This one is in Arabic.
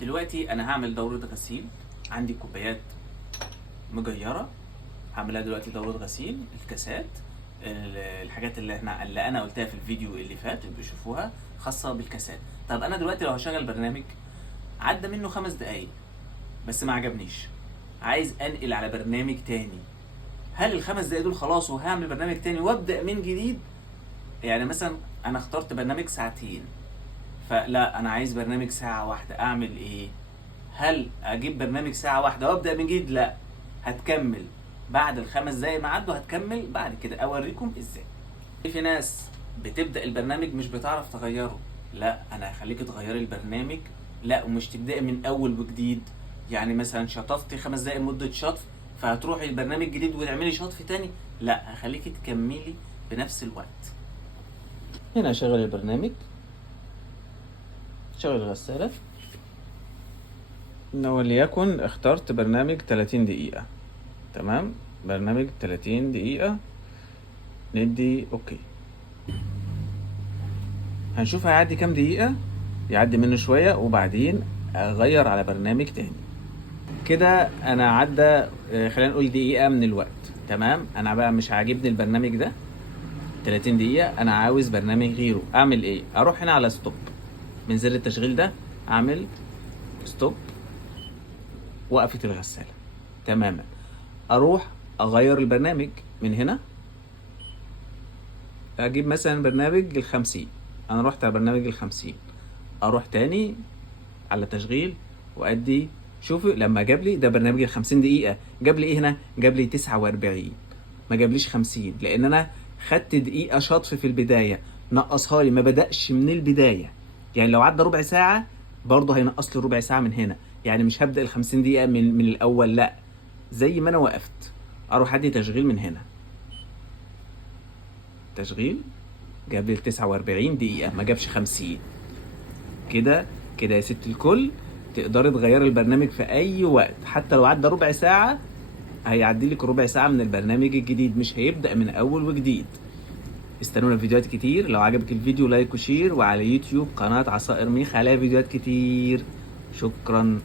دلوقتي انا هعمل دورة غسيل. عندي كوبايات مجيرة، هعملها دلوقتي دورة غسيل. الكاسات، الحاجات اللي انا قلتها في الفيديو اللي فات اللي بيشوفوها خاصة بالكاسات. طب انا دلوقتي لو هشغل برنامج عدى منه 5 دقايق بس ما عجبنيش، عايز انقل على برنامج تاني، هل الخمس دقايق دول خلاص وهعمل برنامج تاني وابدا من جديد؟ يعني مثلا انا اخترت برنامج ساعتين، فلا انا عايز برنامج ساعة واحدة، اعمل ايه؟ هل اجيب برنامج ساعة واحدة وابدأ من جديد؟ لا، هتكمل بعد ال5 دقايق ما عدوا، هتكمل بعد كده اوريكم ازاي. في ناس بتبدأ البرنامج مش بتعرف تغيره، لا انا هخليك تغيري البرنامج، لا ومش تبدأي من اول وجديد. يعني مثلا شطفتي 5 دقايق مدة شطف، فهتروحي البرنامج الجديد وتعملي شطف تاني، لا هخليك تكملي بنفس الوقت. هنا اشغل البرنامج، شغل الغسالة، وليكن اخترت برنامج 30 دقيقة. تمام، برنامج 30 دقيقة، ندي اوكي. هنشوف هيعدي كام دقيقة، يعدي منه شوية وبعدين اغير على برنامج تاني. كده انا عدى خلينا نقول دقيقة من الوقت. تمام، انا بقى مش عاجبني البرنامج ده 30 دقيقة، انا عاوز برنامج غيره. اعمل ايه؟ اروح هنا على ستوب، من زر التشغيل ده اعمل ستوب، وقفت الغسالة تماما. اروح اغير البرنامج من هنا، اجيب مثلا برنامج ال50، انا رحت على برنامج ال50، اروح تاني على تشغيل وادي. شوفوا لما جاب لي ده برنامج ال50 دقيقة، جاب لي ايه هنا؟ جاب لي 49، ما جابليش 50 لان انا خدت دقيقة شطف في البداية، نقصها لي، ما بدأش من البداية. يعني لو عدى ربع ساعة برضه هينقص لي ربع ساعة من هنا، يعني مش هبدأ ال50 دقيقة من الاول، لا زي ما انا وقفت. اروح ادي تشغيل من هنا، تشغيل، جاب لي 49 دقيقة، ما جابش 50. كده كده يا ست الكل، تقدري تغيري البرنامج في أي وقت، حتى لو عدى ربع ساعة هيعدي لك ربع ساعة من البرنامج الجديد، مش هيبدأ من أول وجديد. استنونا في فيديوهات كتير. لو عجبك الفيديو لايك وشير، وعلى يوتيوب قناة عصائر ميخ عليها فيديوهات كتير. شكرا.